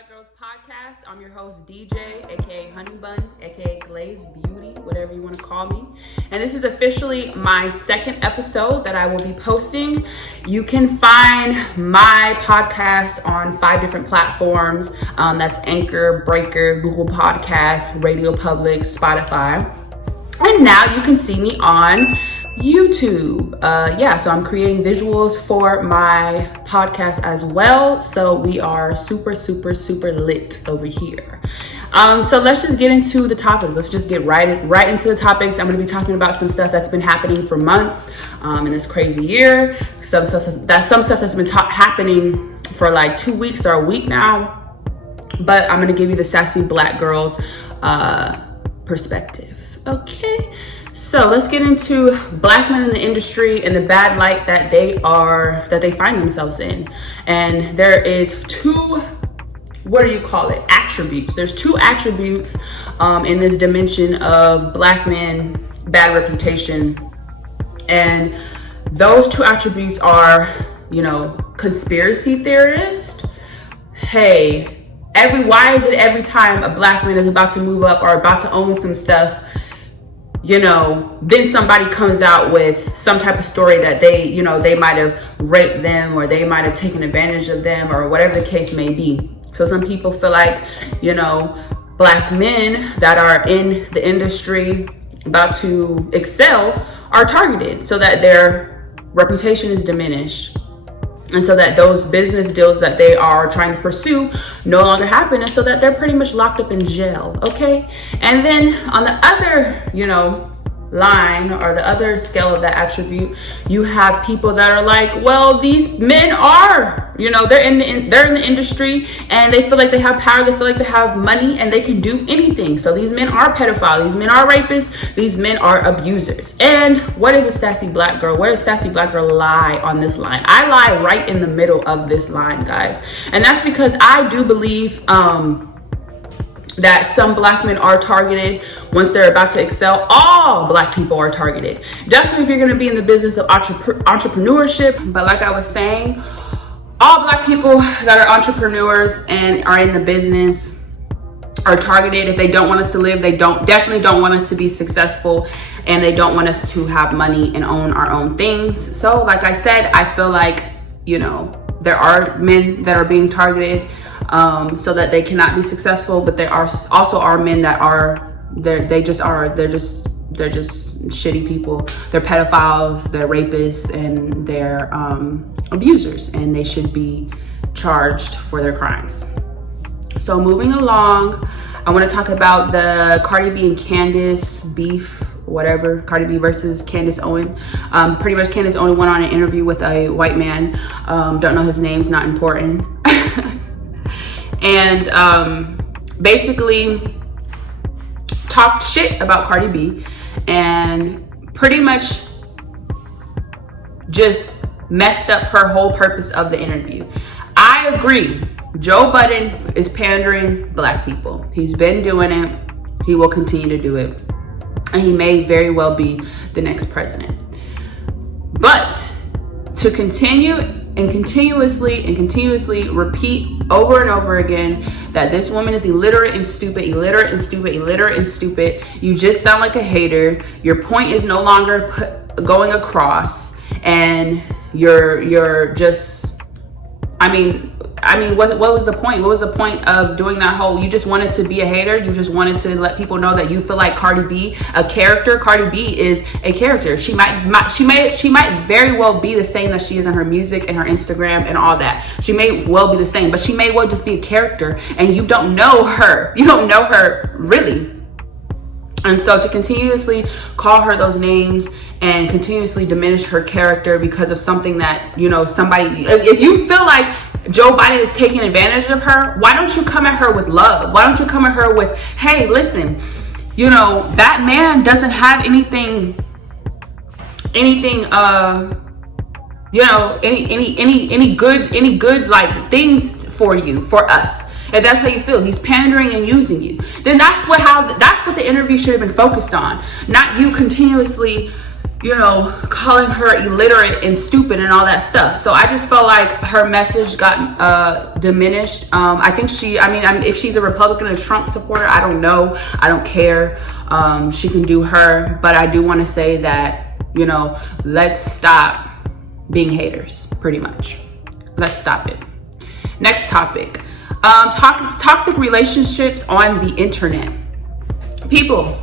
Black Girls Podcast. I'm your host, DJ, aka Honey Bun, aka Glazed Beauty, whatever you want to call me. And this is officially my second episode that I will be posting. You can find my podcast on 5 different platforms. That's Anchor, Breaker, Google Podcasts, Radio Public, Spotify. And now you can see me on YouTube. So I'm creating visuals for my podcast as well. So we are super lit over here. So let's just get into the topics. Let's just get right into the topics. I'm going to be talking about some stuff that's been happening for months in this crazy year. Some stuff that's been happening for like 2 weeks or a week now. But I'm going to give you the sassy Black girls perspective. Okay. So let's get into Black men in the industry and the bad light that they find themselves in. And there is 2, attributes. There's 2 attributes in this dimension of Black men, bad reputation. And those 2 attributes are, conspiracy theorist. Hey, why is it every time a Black man is about to move up or about to own some stuff, then somebody comes out with some type of story that they might have raped them or they might have taken advantage of them or whatever the case may be. So some people feel like, Black men that are in the industry about to excel are targeted so that their reputation is diminished. And so that those business deals that they are trying to pursue no longer happen. And so that they're pretty much locked up in jail. Okay. And then on the other, line or the other scale of that attribute, you have people that are like, well, these men are, they're in the industry and they feel like they have power. They feel like they have money and they can do anything. So these men are pedophiles. These men are rapists. These men are abusers. And what is a sassy Black girl? Where does sassy Black girl lie on this line? I lie right in the middle of this line, guys. And that's because I do believe, that some Black men are targeted once they're about to excel. All Black people are targeted. Definitely if you're going to be in the business of entrepreneurship. But like I was saying, all Black people that are entrepreneurs and are in the business are targeted. If they don't want us to live, they definitely don't want us to be successful, and they don't want us to have money and own our own things. So like I said, I feel like, there are men that are being targeted so that they cannot be successful, but there are also men that are they're just shitty people. They're pedophiles, they're rapists, and they're abusers, and they should be charged for their crimes. So moving along, I want to talk about the Cardi B and Candace beef, whatever. Cardi B versus Candace Owens. Pretty much Candace Owens went on an interview with a white man. Don't know his name's not important. And basically talked shit about Cardi B and pretty much just messed up her whole purpose of the interview. I agree. Joe Budden is pandering Black people. He's been doing it. He will continue to do it. And he may very well be the next president. But to continue and continuously repeat over and over again that this woman is illiterate and stupid. You just sound like a hater. Your point is no longer going across, and you're just, what was the point? What was the point of doing that whole, you just wanted to be a hater? You just wanted to let people know that you feel like Cardi B, a character? Cardi B is a character. She might very well be the same that she is in her music and her Instagram and all that. She may well be the same, but she may well just be a character, and you don't know her. You don't know her really. And so to continuously call her those names and continuously diminish her character because of something that, somebody, if you feel like Joe Biden is taking advantage of her, why don't you come at her with love? Why don't you come at her with, hey, listen, that man doesn't have any good like things for us. If that's how you feel, he's pandering and using you, then that's what the interview should have been focused on, not you continuously you know, calling her illiterate and stupid and all that stuff. So I just felt like her message got diminished. I think if she's a Republican or Trump supporter, I don't know. I don't care. She can do her. But I do want to say that, you know, let's stop being haters, pretty much. Let's stop it. Next topic. Toxic relationships on the internet. People,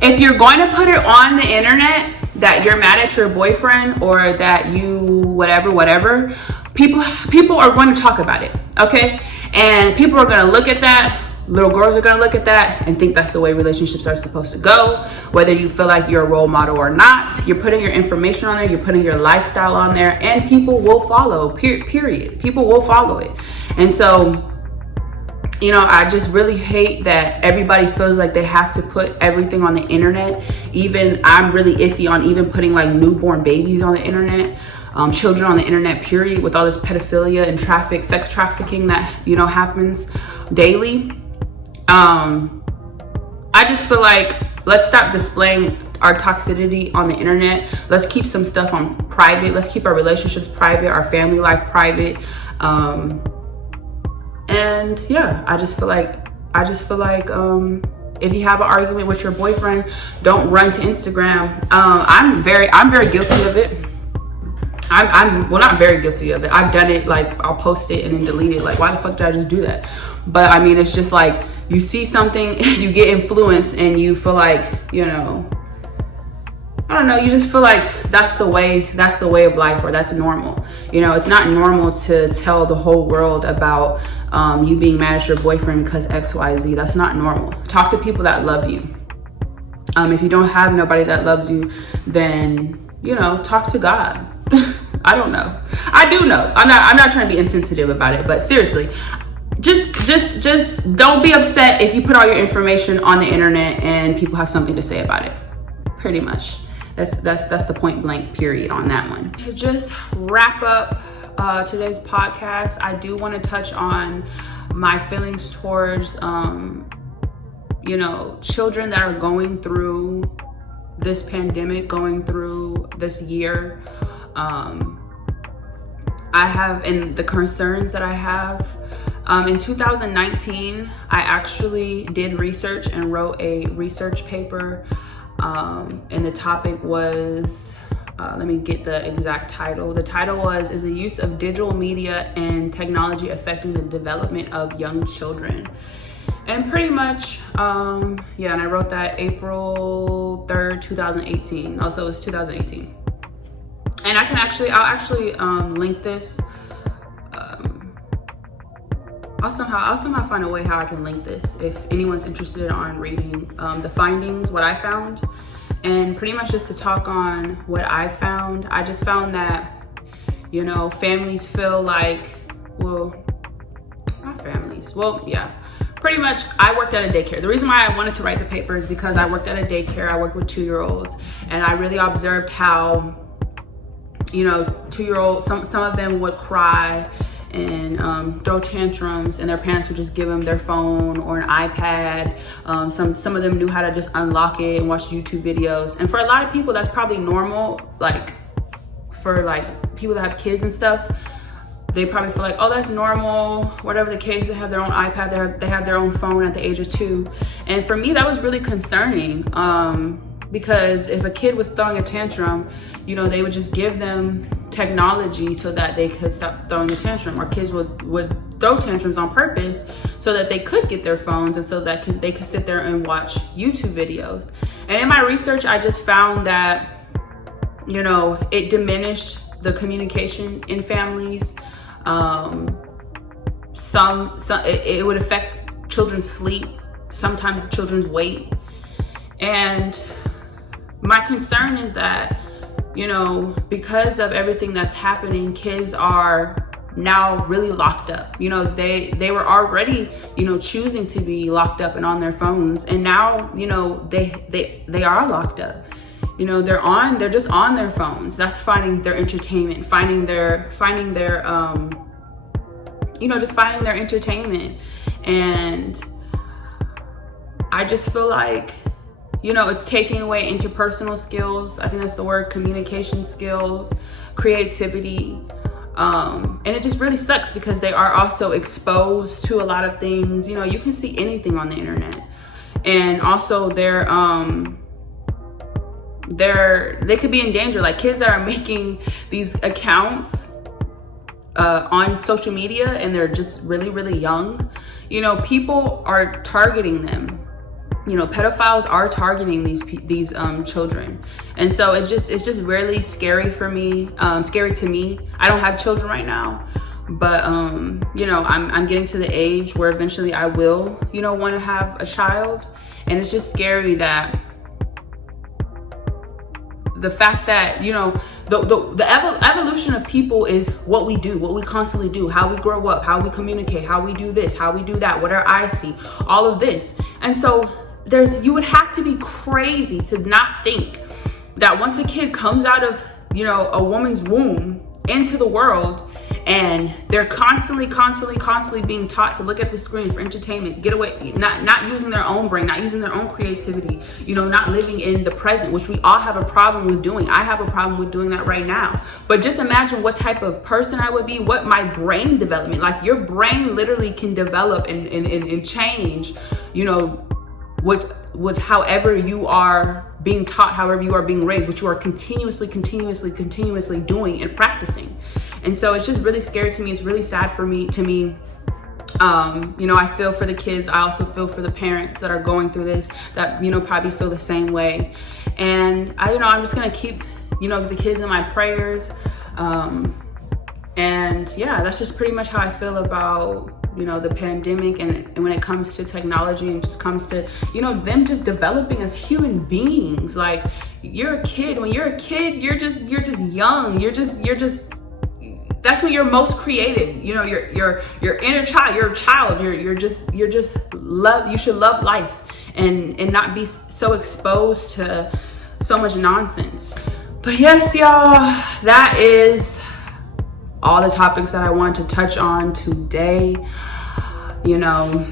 if you're going to put it on the internet that you're mad at your boyfriend or that you whatever, people are going to talk about it, okay? And people are going to look at that. Little girls are going to look at that and think that's the way relationships are supposed to go. Whether you feel like you're a role model or not, you're putting your information on there, you're putting your lifestyle on there, and people will follow, period. People will follow it. And so, you know, I just really hate that everybody feels like they have to put everything on the internet. Even I'm really iffy on even putting like newborn babies on the internet, children on the internet, period, with all this pedophilia and sex trafficking that, you know, happens daily. I just feel like let's stop displaying our toxicity on the internet. Let's keep some stuff on private. Let's keep our relationships private, our family life private. And yeah, I just feel like if you have an argument with your boyfriend, don't run to Instagram. I'm very guilty of it. I'm not very guilty of it. I've done it. Like, I'll post it and then delete it. Like, why the fuck did I just do that? But I mean, it's just like you see something, you get influenced, and you feel like, you know, I don't know, you just feel like that's the way of life, or that's normal. You know, it's not normal to tell the whole world about you being mad at your boyfriend because XYZ. That's not normal. Talk to people that love you. If you don't have nobody that loves you, then, you know, talk to God. I don't know. I do know. I'm not trying to be insensitive about it, but seriously, just don't be upset if you put all your information on the internet and people have something to say about it. Pretty much. That's the point blank period on that one. To just wrap up today's podcast, I do want to touch on my feelings towards you know, children that are going through this pandemic, going through this year. I have, and the concerns that I have. In 2019, I actually did research and wrote a research paper, and the topic was, let me get the exact title. The title was, "Is the use of digital media and technology affecting the development of young children?" And pretty much, yeah, and I wrote that April 3rd, 2018. Also, it was 2018. And I'll actually link this. I'll somehow find a way how I can link this if anyone's interested on reading the findings, what I found. And pretty much just to talk on what I found. I just found that, you know, families feel like, well, not families. Well, yeah. Pretty much, I worked at a daycare. The reason why I wanted to write the paper is because I worked at a daycare. I worked with 2-year-olds, and I really observed how, you know, 2-year-olds, some of them would cry and throw tantrums, and their parents would just give them their phone or an iPad. Some of them knew how to just unlock it and watch YouTube videos. And for a lot of people, that's probably normal. Like, for like people that have kids and stuff, they probably feel like, oh, that's normal, whatever the case. They have their own iPad, they have their own phone at the age of 2. And for me, that was really concerning, because if a kid was throwing a tantrum, you know, they would just give them technology so that they could stop throwing a tantrum. Or kids would throw tantrums on purpose so that they could get their phones and so that they could sit there and watch YouTube videos. And in my research, I just found that, you know, it diminished the communication in families. It would affect children's sleep, sometimes children's weight. And my concern is that, you know, because of everything that's happening, kids are now really locked up. You know, they were already, you know, choosing to be locked up and on their phones, and now, you know, they are locked up. You know, they're just on their phones. That's finding their entertainment, finding their you know, just finding their entertainment. And I just feel like, You know, it's taking away interpersonal skills. I think that's the word, communication skills, creativity. And it just really sucks because they are also exposed to a lot of things. You know, you can see anything on the internet. And also they could be in danger. Like kids that are making these accounts on social media and they're just really, really young. You know, people are targeting them. You know, pedophiles are targeting these children, and so it's just really scary for me. Scary to me. I don't have children right now, but you know, I'm getting to the age where eventually I will, you know, want to have a child, and it's just scary that the fact that, you know, the evolution of people is what we do, what we constantly do, how we grow up, how we communicate, how we do this, how we do that, what our eyes see, all of this, and so. You would have to be crazy to not think that once a kid comes out of, you know, a woman's womb into the world and they're constantly being taught to look at the screen for entertainment, get away, not using their own brain, not using their own creativity, you know, not living in the present, which we all have a problem with doing. I have a problem with doing that right now. But just imagine what type of person I would be, what my brain development, like your brain literally can develop and change, you know, with however you are being taught, however you are being raised, which you are continuously doing and practicing. And so it's just really scary to me. It's really sad to me. You know, I feel for the kids. I also feel for the parents that are going through this, that, you know, probably feel the same way. And I'm just gonna keep, you know, the kids in my prayers. And yeah, that's just pretty much how I feel about, you know, the pandemic and when it comes to technology and just comes to, you know, them just developing as human beings. Like you're a kid. When you're a kid, you're just young. You're just that's when you're most creative. You know, your inner child, you're a child. You're just love. You should love life and not be so exposed to so much nonsense. But yes, y'all, that is all the topics that I wanted to touch on today. You know,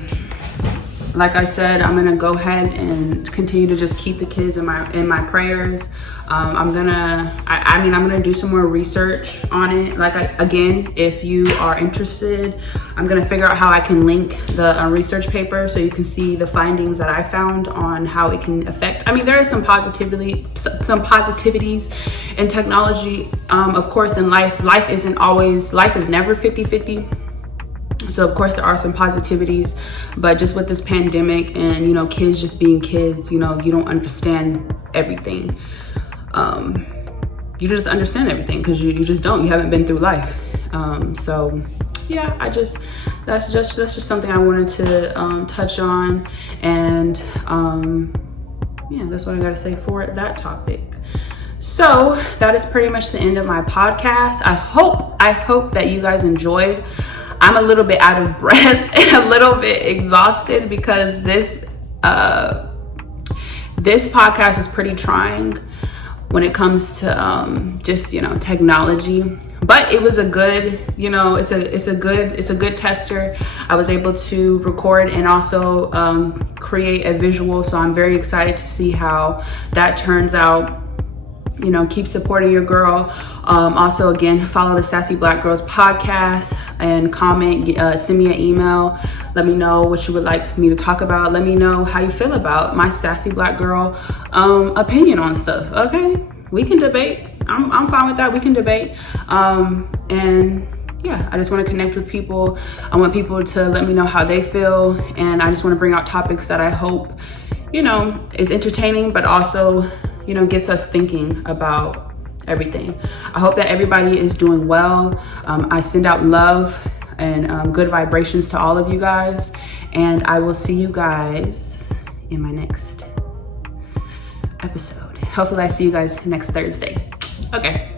like I said, I'm gonna go ahead and continue to just keep the kids in my prayers. I'm gonna do some more research on it. Again, if you are interested, I'm gonna figure out how I can link the research paper so you can see the findings that I found on how it can affect. I mean, there is some positivities in technology. Of course, in life is never 50-50. So of course there are some positivities, but just with this pandemic and, you know, kids just being kids, you know, you don't understand everything. You just understand everything because you just don't. You haven't been through life. So yeah, that's just something I wanted to touch on, and yeah, that's what I gotta say for that topic. So that is pretty much the end of my podcast. I hope that you guys enjoyed. I'm a little bit out of breath and a little bit exhausted because this podcast was pretty trying when it comes to just, you know, technology, but it was a good, you know, it's a good tester. I was able to record and also create a visual, so I'm very excited to see how that turns out. You know, keep supporting your girl. Also, again, follow the Sassy Black Girls podcast and comment, send me an email. Let me know what you would like me to talk about. Let me know how you feel about my Sassy Black Girl opinion on stuff. Okay, we can debate. I'm fine with that. We can debate. And yeah, I just want to connect with people. I want people to let me know how they feel, and I just want to bring out topics that I hope, you know, is entertaining, but also, you know, gets us thinking about everything. I hope that everybody is doing well. I send out love and good vibrations to all of you guys, and I will see you guys in my next episode. Hopefully I see you guys next Thursday. Okay.